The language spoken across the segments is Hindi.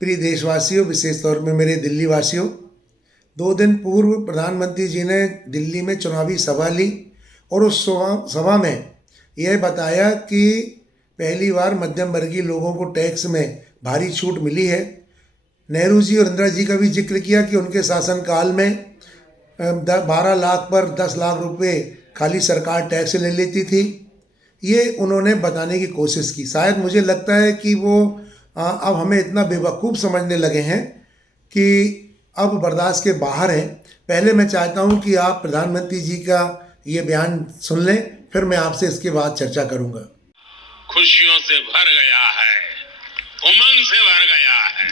प्रिय देशवासियों, विशेष तौर में मेरे दिल्ली वासियों, 2 दिन पूर्व प्रधानमंत्री जी ने दिल्ली में चुनावी सभा ली और उस सभा में यह बताया कि पहली बार मध्यम वर्गीय लोगों को टैक्स में भारी छूट मिली है। नेहरू जी और इंदिरा जी का भी जिक्र किया कि उनके शासनकाल में 12 लाख पर 10 लाख रुपए खाली सरकार टैक्स ले लेती थी। ये उन्होंने बताने की कोशिश की। शायद मुझे लगता है कि वो अब हमें इतना बेवकूफ़ समझने लगे हैं कि अब बर्दाश्त के बाहर हैं। पहले मैं चाहता हूं कि आप प्रधानमंत्री जी का ये बयान सुन लें, फिर मैं आपसे इसके बाद चर्चा करूंगा। खुशियों से भर गया है, उमंग से भर गया है।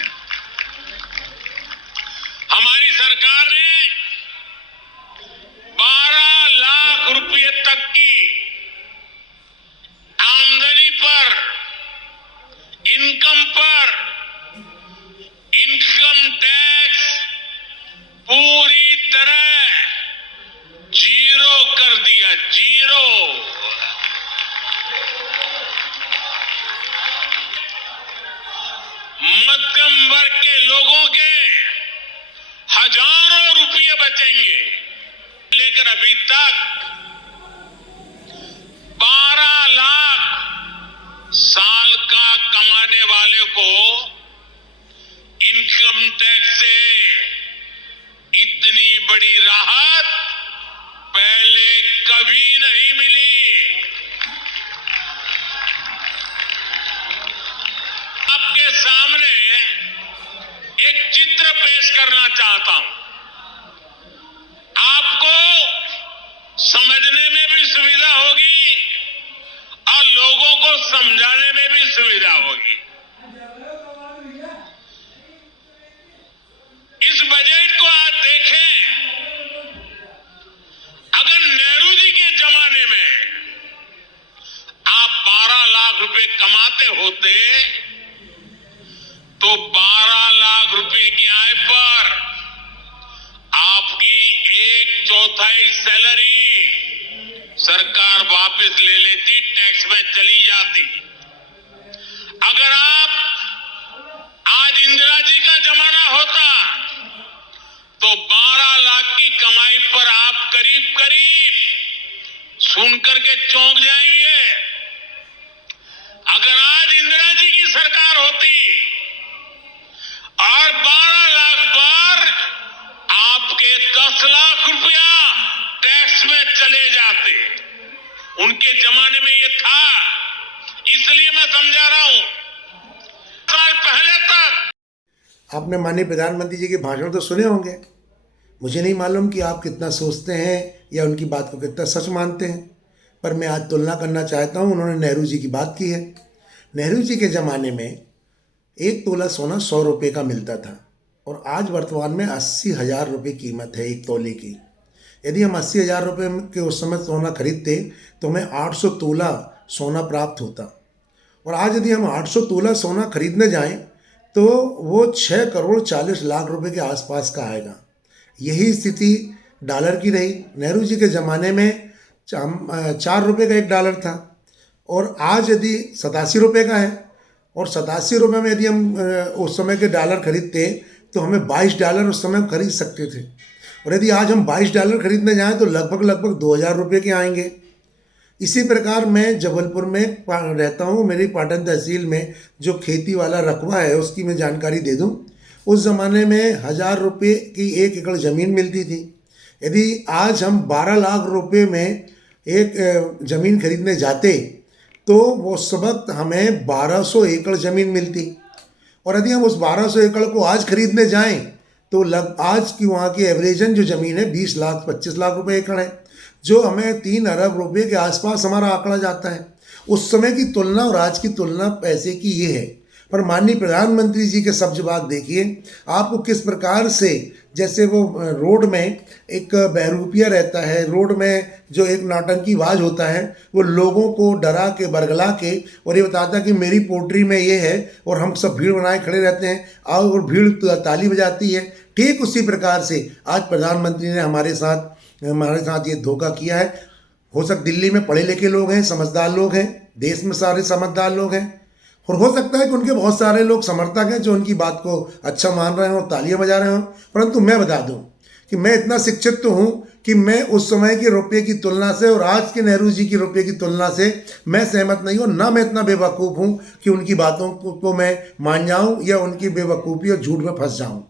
हमारी सरकार ने 12 लाख रुपए तक की आमदनी पर, इनकम पर इनकम टैक्स पूरी तरह जीरो कर दिया। जीरो। मध्यम वर्ग के लोगों के हजारों रुपये बचेंगे। लेकर अभी तक 12 लाख साल का कमाने वाले को इनकम टैक्स से इतनी बड़ी राहत पहले कभी नहीं मिली। आपके सामने एक चित्र पेश करना चाहता हूं। आपको समझने में भी सुविधा होगी और लोगों को समझाने में भी सुविधा होगी। इस बजट को आज देखें। अगर नेहरू जी के जमाने में आप 12 लाख रुपए कमाते होते तो 12 लाख रुपए की आय पर आपकी 1/4 सैलरी सरकार वापस ले लेती, टैक्स में चली जाती। अगर आप आज इंदिरा जी का जमाना होता तो 12 लाख की कमाई पर आप करीब करीब सुनकर के चौंक जाएंगे। अगर आज इंदिरा जी की सरकार होती और 12 लाख पर आपके 10 लाख रुपया टैक्स में चले जाते। उनके जमाने में ये था, इसलिए मैं समझा रहा हूं। साल पहले तक आपने माननीय प्रधानमंत्री जी के भाषण तो सुने होंगे। मुझे नहीं मालूम कि आप कितना सोचते हैं या उनकी बात को कितना सच मानते हैं, पर मैं आज तुलना करना चाहता हूं। उन्होंने नेहरू जी की बात की है। नेहरू जी के ज़माने में 1 तोला सोना 100 रुपये का मिलता था और आज वर्तमान में 80,000 रुपये कीमत है 1 तोले की। यदि हम 80,000 रुपये के उस समय सोना खरीदते तो हमें 800 तोला सोना प्राप्त होता। और आज यदि हम 800 तोला सोना खरीदने जाएं तो वो 6 करोड़ 40 लाख रुपए के आसपास का आएगा। यही स्थिति डॉलर की रही। नेहरू जी के ज़माने में 4 रुपये का 1 डॉलर था और आज यदि 87 रुपये का है और 87 रुपये में यदि हम उस समय के डॉलर खरीदते तो हमें 22 डॉलर उस समय हम खरीद सकते थे। और यदि आज हम 22 डॉलर खरीदने जाएँ तो लगभग 2000 रुपये के आएंगे। इसी प्रकार मैं जबलपुर में रहता हूँ। मेरी पाटन तहसील में जो खेती वाला रकबा है उसकी मैं जानकारी दे दूँ। उस ज़माने में 1000 रुपये की 1 एकड़ ज़मीन मिलती थी। यदि आज हम 12 लाख रुपये में एक ज़मीन खरीदने जाते तो वो उस वक्त हमें 1200 एकड़ ज़मीन मिलती। और यदि हम उस 1200 एकड़ को आज खरीदने जाएं तो आज की वहाँ की एवरेजन जो ज़मीन है 20 लाख 25 लाख रुपए एकड़ है, जो हमें 3 अरब रुपये के आसपास हमारा आंकड़ा जाता है। उस समय की तुलना और आज की तुलना पैसे की ये है। पर माननीय प्रधानमंत्री जी के सब जवाब देखिए, आपको किस प्रकार से, जैसे वो रोड में एक बहरूपिया रहता है, रोड में जो एक नौटंकीबाज होता है, वो लोगों को डरा के बरगला के और ये बताता है कि मेरी पोट्री में ये है और हम सब भीड़ बनाए खड़े रहते हैं और भीड़ ताली बजाती है। ठीक उसी प्रकार से आज प्रधानमंत्री ने हमारे साथ ये धोखा किया है। हो सकता दिल्ली में पढ़े लिखे लोग हैं, समझदार लोग हैं, देश में सारे समझदार लोग हैं। और हो सकता है कि उनके बहुत सारे लोग समर्थक हैं जो उनकी बात को अच्छा मान रहे हों, तालियां बजा रहे हों, परंतु मैं बता दूं कि मैं इतना शिक्षित तो हूं कि मैं उस समय के रुपये की तुलना से और आज के नेहरू जी की रुपये की तुलना से मैं सहमत नहीं हूं। ना मैं इतना बेवकूफ़ हूं कि उनकी बातों को मैं मान जाऊं या उनकी बेवकूफ़ी और झूठ में फंस जाऊं।